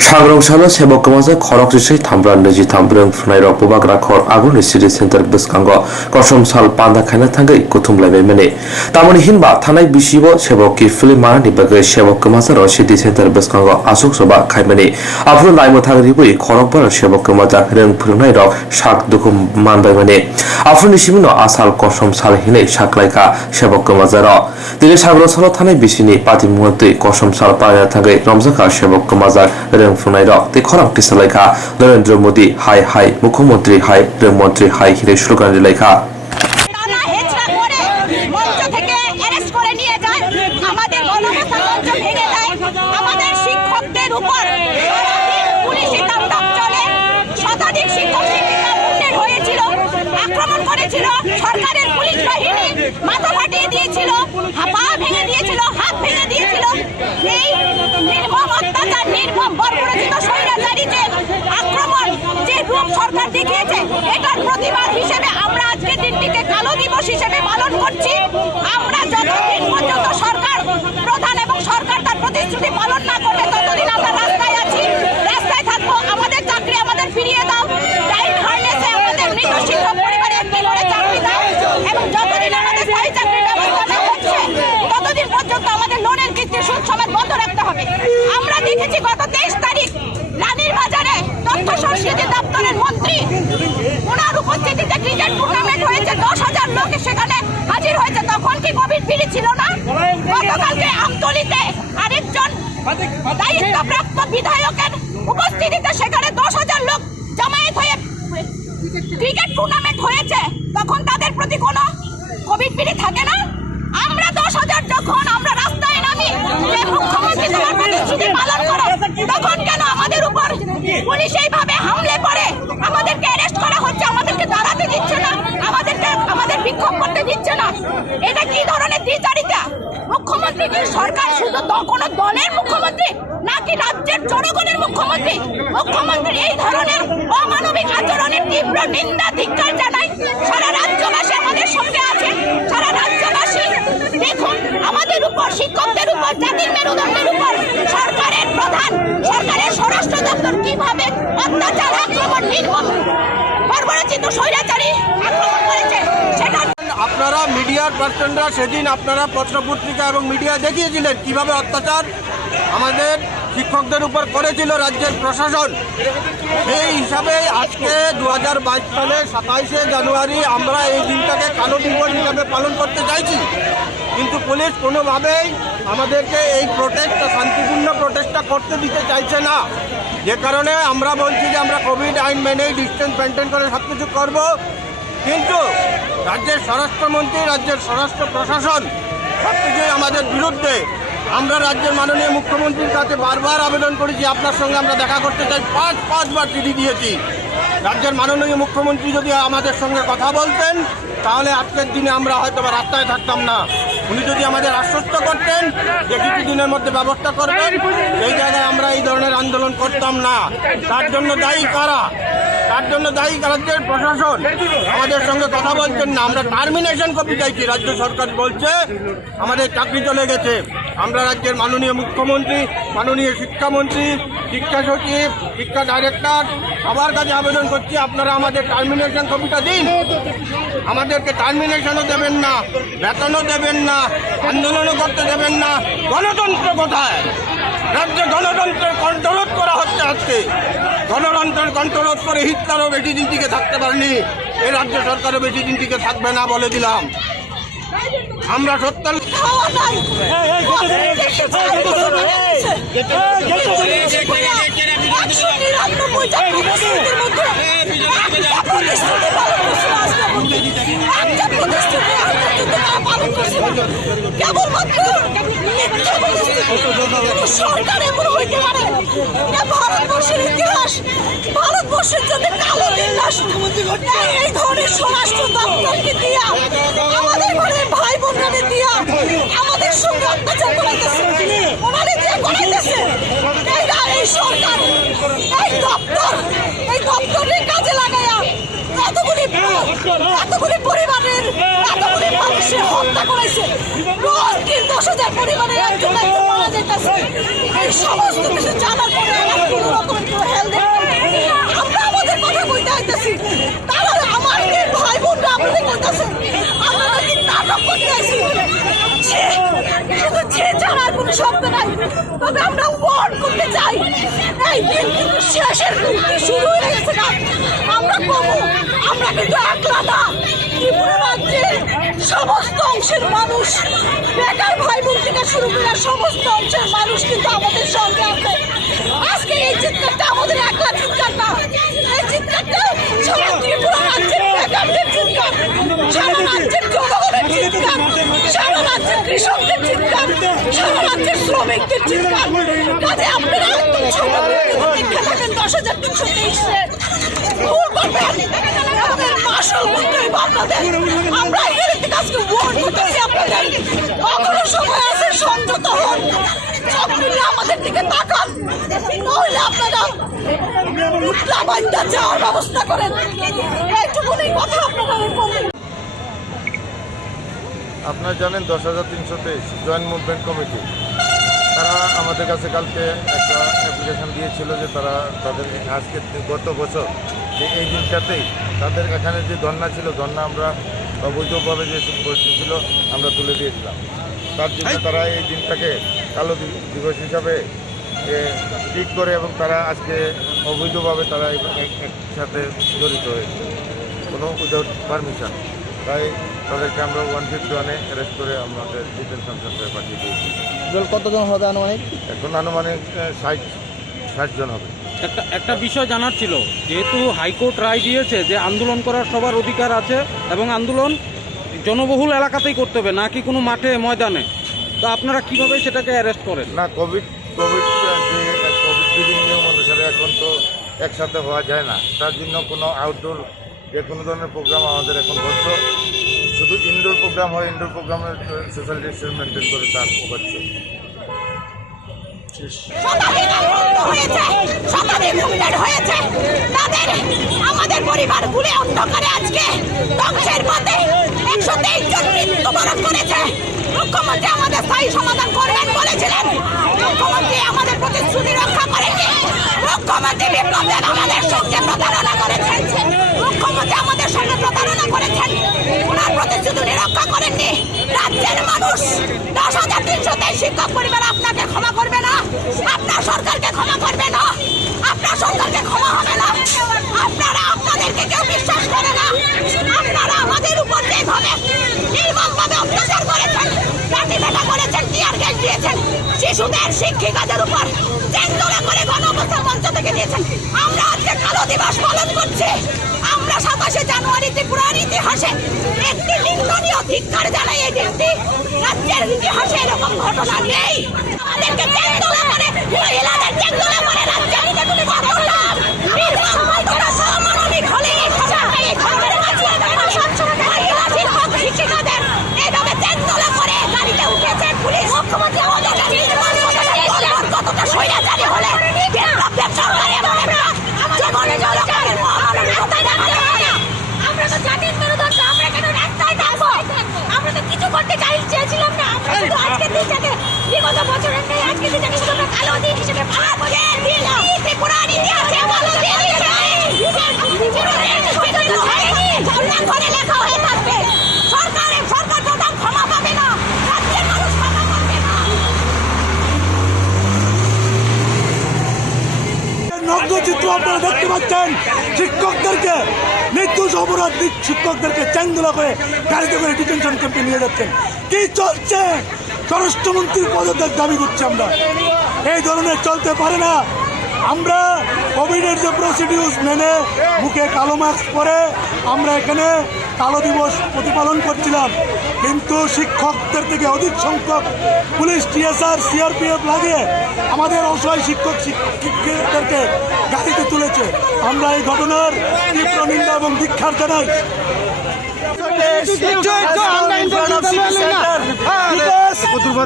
सांग्रांसानो सेबक कमाजा खरक जिसै थामब्रान नैजि थामब्रं फुनाय रक बुबाग राखर आगुनि सिरि सेन्टार बिस्कांग कसम साल पान्दा खायना थांगै कुथुमलायबाय माने तामनि हिनबा थानाय बिसिबो सेबक कि फिल्म मानि बागै सेबक कमाजा र सिरि सेन्टार बिस्कांग आसुक सभा खायमाने आफुर नायमो थांगरिबो खरक बार सेबक कमाजा रों फोरोंनाय रक साक दुखु मानबाय माने आफुरनि सिमिनो आसाल कसम साल हिनै साकलायका सेबक कमाजा र दिनै सांग्रांसानो थानाय बिसिनि पाति मुहते कसम साल पाया थांगै रमजाका सेबक कमाजा रों फुनाय रक ते खरक तिसलायका नरेंद्र मोदी हाय हाय मुख्यमंत्री हाय रों मन्त्री हाय हिरै स्लोगान दिलायका সরকারের পুলিশ বাহিনী মাথা ফাটিয়ে দিয়েছিল, পা ভেঙে দিয়েছিল, হাত ভেঙে দিয়েছিল। এই নির্মম অত্যাচার, নির্মম বর্বরচিত স্বৈরাচারী যে আক্রমণ, যে রূপ সরকার দেখিয়েছে, এটার প্রতিবাদ হিসেবে আমরা আজকে দিনটিকে কালো দিবস হিসেবে পালন করছি। আমরা যতদিন পর্যন্ত সরকার প্রধান এবং সরকার তার প্রতিশ্রুতি পালন না করবে ততদিন আমরা রাস্তায় আছি, রাস্তায় থাকবো। আমাদের চাকরি আমাদের ফিরিয়ে দাও, টাইট হারনেসে আমাদের মৃত শিক্ষক পরিবারে একটি করে চাকরি দাও, এবং যতদিন আমাদের স্থায়ী চাকরির ব্যবস্থা না হচ্ছে ততদিন পর্যন্ত আমাদের লোনের কিস্তি সুদ সমেত বন্ধ রাখতে হবে। আমরা দেখেছি গত 23 তারিখ রানীর বাজারে তথ্য সংস্কৃতি দপ্তরের মন্ত্রী ওনার উপস্থিতিতে ক্রিকেট টুর্নামেন্ট হয়েছে, 10,000 লোক সেখানে হাজির হয়েছে। তখন কি কোভিড ফ্রি ছিল না? গতকালকে আমতলীতে আরেকজন দায়িত্বপ্রাপ্ত বিধায়কের উপস্থিতিতে সেখানে 10,000 লোক জমায়েত হয়ে ক্রিকেট টুর্নামেন্ট হয়েছে, তখন তাদের প্রতি কোনো কোভিড ফ্রি থাকে না? আমরা 10,000 যখন আমরা রাস্তায় নামি যে মুখ্যমন্ত্রী তোমার প্রতিশ্রুতি পালন করো, তখন কেন আমাদের উপর পুলিশ এইভাবে হামলে পড়ে আমাদেরকে অ্যারেস্ট করা হচ্ছে, আমাদেরকে দাঁড়াতে দিচ্ছে না, আমাদের বিক্ষোভ করতে দিচ্ছে না? এটা কি ধরনের দ্বিচারিতা? মুখ্যমন্ত্রী কি সরকার শুধু কোনো দলের মুখ্যমন্ত্রী নাকি রাজ্যের জনগণের মুখ্যমন্ত্রী? মুখ্যমন্ত্রী এই ধরনের অমানবিক আচরণের তীব্র নিন্দা ধিক্কার জানাই। সারা রাজ্যবাসী আমাদের সঙ্গে আছে, সারা রাজ্যবাসী দেখুন আমাদের উপর, শিক্ষকদের উপর, জাতির মেরুদণ্ডের উপর সরকারের প্রধান, সরকারের স্বরাষ্ট্র দপ্তর কিভাবে অত্যাচার, আক্রমণ, নির্মম বর্বরচিত স্বৈরাচারী আক্রমণ করেছে সেটা আপনারা মিডিয়ার পার্সনরা সেদিন আপনারা পত্রপত্রিকা এবং মিডিয়া দেখিয়েছিলেন কিভাবে অত্যাচার আমাদের শিক্ষকদের উপর করেছিল রাজ্যের প্রশাসন। সেই হিসাবে আজকে 2022 সালে 27শে জানুয়ারি আমরা এই দিনটাকে কালো দিবস হিসাবে পালন করতে চাইছি, কিন্তু পুলিশ কোনোভাবেই আমাদেরকে এই শান্তিপূর্ণ প্রোটেস্টটা করতে দিতে চাইছে না। যে কারণে আমরা বলছি যে আমরা কোভিড আইন মেনেই ডিস্টেন্স মেনটেন করে সব কিছু করবো, কিন্তু রাজ্যের স্বরাষ্ট্রমন্ত্রী, রাজ্যের স্বরাষ্ট্র প্রশাসন সব কিছুই আমাদের বিরুদ্ধে। আমরা রাজ্যের মাননীয় মুখ্যমন্ত্রীর কাছে বারবার আবেদন করেছি, আপনার সঙ্গে আমরা দেখা করতে চাই, 5বার চিঠি দিয়েছি। রাজ্যের মাননীয় মুখ্যমন্ত্রী যদি আমাদের সঙ্গে কথা বলতেন তাহলে আজকের দিনে আমরা হয়তো বা রাস্তায় থাকতাম না। উনি যদি আমাদের আশ্বস্ত করতেন যে কিছু দিনের মধ্যে ব্যবস্থা করবেন, এই জায়গায় আমরা এই ধরনের আন্দোলন করতাম না। তার জন্য দায়ী কারা? তার জন্য দায়ী রাজ্যের প্রশাসন আমাদের সঙ্গে কথা বলছেন না। আমরা টার্মিনেশন কপি চাইছি, রাজ্য সরকার বলছে আমাদের চাকরি চলে গেছে। আমরা রাজ্যের মাননীয় মুখ্যমন্ত্রী, মাননীয় শিক্ষামন্ত্রী, শিক্ষা সচিব, শিক্ষা ডাইরেক্টর সবার কাছে আবেদন করছি আপনারা আমাদের টার্মিনেশন কপিটা দিন। আমাদেরকে টার্মিনেশনও দেবেন না, বেতনও দেবেন না, আন্দোলনও করতে দেবেন না। গণতন্ত্র কোথায়? রাজ্যে গণতন্ত্রের কন্ট্রোল করা হচ্ছে। আজকে গণতন্ত্রের কন্ট্রোল করে হিটলারও বেশি দিন টিকে থাকতে পারেনি, এই রাজ্য সরকারও বেশি দিন টিকে থাকবে না বলে দিলাম। আমরা সত্য ভারতবর্ষের ইতিহাস, ভারতবর্ষের জন্য কালো দিন এই ধরনের স্বরাষ্ট্র দপ্তরকে দিয়া, আমাদের ঘরের ভাই বোনদের দিয়া আমাদের সঙ্গে অত্যাচার করাইতেছে, ওনারে দিয়ে করাইতেছে। এই সরকার, এই দপ্তরের কাজে লাগাইয়া এতগুলি পরিবারের, এতগুলি মানুষের হত্যা করেছে। রোজ 10,000 পরিবারের একজন মারা যেতেছে। এই সমস্ত কিছু জানার পরে চাই। এই দিন কিন্তু শেষের দিনটি শুরু হয়ে গেছে না। আমরা কমু, আমরা কিন্তু একলা না। ত্রিপুরা রাজ্যের সমস্ত অংশের মানুষ, বেকার ভাই বোন থেকে শুরু করে সমস্ত অংশের মানুষ কিন্তু আমাদের সঙ্গে আছে। আজকে এই চিৎকারটা আমাদের একলা চিৎকার না, এই চিৎকারটা সারা ত্রিপুরা রাজ্যের বেকারদের চিৎকার, সারা রাজ্যের জনগণের চিৎকার, সারা রাজ্যের কৃষকদের চিৎকার, সারা রাজ্যের শ্রমিকদের চিৎকার। কাজে আপনারা একদম ছোট পরীক্ষা থাকেন 10,323 ভুল করবেন, আমাদের মাসুল মন্ত্রী আপনাদের। আমরা এখানে থেকে আজকে ভোট করতেছি আপনাদের। কখনো সময় আছে সংযত হন, চোখ মিলিয়ে আমাদের দিকে তাকান, নইলে আপনারা উঠলা বান্ধা যাওয়ার ব্যবস্থা করেন। এইটুকুনি কথা আপনারা বলবেন। আপনারা জানেন 10,323 জয়েন্ট মুভমেন্ট কমিটি তারা আমাদের কাছে কালকে একটা অ্যাপ্লিকেশন দিয়েছিল যে তারা তাদের আজকে গত বছর যে এই দিনটাতেই তাদের এখানে যে ধর্না ছিল, ধর্না আমরা অবৈধভাবে যে পরিস্থিতি ছিল আমরা তুলে দিয়েছিলাম। তার জন্য তারা এই দিনটাকে কালো দিবস হিসাবে ঠিক করে এবং তারা আজকে অবৈধভাবে তারা একসাথে জড়িত হয়েছে কোনো উইদাউট পারমিশন। তাই তাদেরকে আমরা 151-এ অ্যারেস্ট করে আমাদের ডিটেনশন সেন্টারে পাঠিয়ে দিয়েছি। কতজন হবে আনুমানিক? এখন আনুমানিক 60 জন হবে। একটা বিষয় জানার ছিল, যেহেতু হাইকোর্ট রায় দিয়েছে যে আন্দোলন করার সবার অধিকার আছে এবং আন্দোলন জনবহুল এলাকাতেই করতে হবে, নাকি কোনো মাঠে ময়দানে, তো আপনারা কিভাবে সেটাকে অ্যারেস্ট করেন? না, কোভিড বিধি নিয়ম অনুসারে এখন তো একসাথে হওয়া যায় না, তার জন্য কোনো আউটডোর যে কোনো ধরনের প্রোগ্রাম আমাদের এখন বন্ধ। শুধু ইনডোর প্রোগ্রাম হয়, ইনডোর প্রোগ্রামের সোশ্যাল ডিস্টেন্স মেনটেন করে তার হচ্ছে। আমাদের পরিবার ঘুরে অন্ধকারে আজকে ধ্বংসের পথে 123 জন মৃত্যুবরণ করেছে। মুখ্যমন্ত্রী আমাদের স্থায়ী সমাধান করবেন বলেছিলেন, মুখ্যমন্ত্রী আমাদের প্রতিশ্রুতি রক্ষা করেনি। মুখ্যমন্ত্রী বিপ্লব আমাদের সঙ্গে প্রতারণা করেছেন, মুখ্যমন্ত্রী আমাদের সঙ্গে প্রতারণা করেছেন, ওনার প্রতিশ্রুতি রক্ষা করেননি। রাজ্যের মানুষ 10,323 শিক্ষক পরিবার আপনাকে ক্ষমা করবে না, আপনার সরকারকে ক্ষমা করবে না, আপনার সরকারকে ক্ষমা হবে না। আপনারা আপনাদেরকে কেউ বিশ্বাস করে না। আপনারা আমাদের উপর যেভাবে নির্মমভাবে অত্যাচার করেছেন, লাঠিপেটা করেছেন, টিয়ার গ্যাস দিয়েছেন, শিশুদের শিক্ষিকাদের উপর চেংদোলা করে গণঅবস্থান মঞ্চ থেকে দিয়েছেন। আমরা আজকে কালো দিবস পালন করছি। আমরা 27শে জানুয়ারি ত্রিপুরার ইতিহাসে একটি নিন্দনীয় ধিক্কার জানাই। এই দিনটি রাজ্যের ইতিহাসে এরকম ঘটনা নেই। আমাদেরকে চেংদোলা করে, মহিলাদের চেংদোলা করে রাজ্যের অমানবিক হলে শিক্ষিকাদের এইভাবে চেংদোলা করে গাড়িতে উঠেছে পুলিশ। মুখ্যমন্ত্রী আমাদের কতটা স্বৈরাচারী হলে আমরা তো জাতির মেরুদণ্ড, আমরা কেন রাস্তায় থাকবো? আমরা তো কিছু করতে চেয়েছিলাম না। আমরা শুধু আজকের দিনটাকে, বিগত বছরের নেই, আজকের দিনটাকে শুধু আমরা কালো দিন হিসেবে ত্রিপুরার ইতিহাসে কালো দিন লেখা হয়ে থাকবে। সরকার প্রধান ক্ষমা পাবে না, রাজ্যের মানুষ ক্ষমা পাবে না। নগ্নচিত্র আপনারা দেখতে পাচ্ছেন, শিক্ষকদেরকে নির্দোষ অপরাধ শিক্ষকদেরকে চ্যাংদোলা করে গাড়িতে করে ডিটেনশন ক্যাম্পে নিয়ে যাচ্ছেন। কি চলছে? স্বরাষ্ট্রমন্ত্রীর পদত্যাগ দাবি করছি আমরা। এই ধরনের চলতে পারে না। আমরা কোভিডের যে প্রসিডিউর মেনে মুখে কালো মাস্ক পরে আমরা এখানে কালো দিবস প্রতিপালন করছিলাম, কিন্তু শিক্ষকদের থেকে অধিক সংখ্যক পুলিশ, টিএসআর, সিআরপিএফ লাগিয়ে আমাদের অসহায় শিক্ষকদেরকে গাড়িতে তুলেছে। আমরা এই ঘটনার তীব্র নিন্দা এবং ধিক্কার জানাই।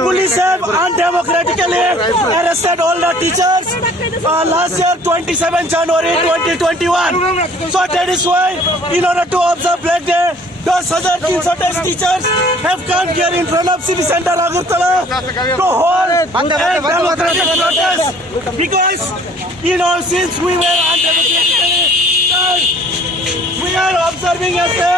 Police have undemocratically arrested all the teachers last year 27 January 2021. So that is why in order to observe Black Day, 10,323 teachers have come here in front of City Center Agartala to hold a democratic protest, because since we were undemocratically, we are observing as a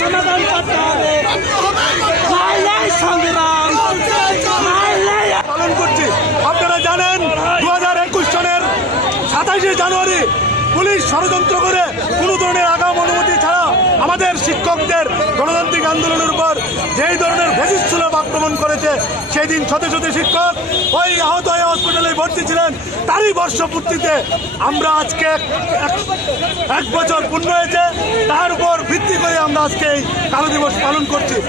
সমাধান করতে হবে। পালন করছি। আপনারা জানেন 2021 সনের 27শে জানুয়ারি police ষড়যন্ত্র করে কোনো ধরনের আগাম অনুমতি ছাড়া আমাদের শিক্ষকদের গণতান্ত্রিক আন্দোলনের উপর যেই ধরনের ভেজিসুলভ আক্রমণ করেছে, সেই দিন শত শত শিক্ষক ওই আহত হয়ে হসপিটালে ভর্তি ছিলেন। তারই বর্ষপূর্তিতে আমরা আজকে এক বছর পূর্ণ হয়েছে, তার উপর ভিত্তি করে আমরা আজকে এই কালো দিবস পালন করছি।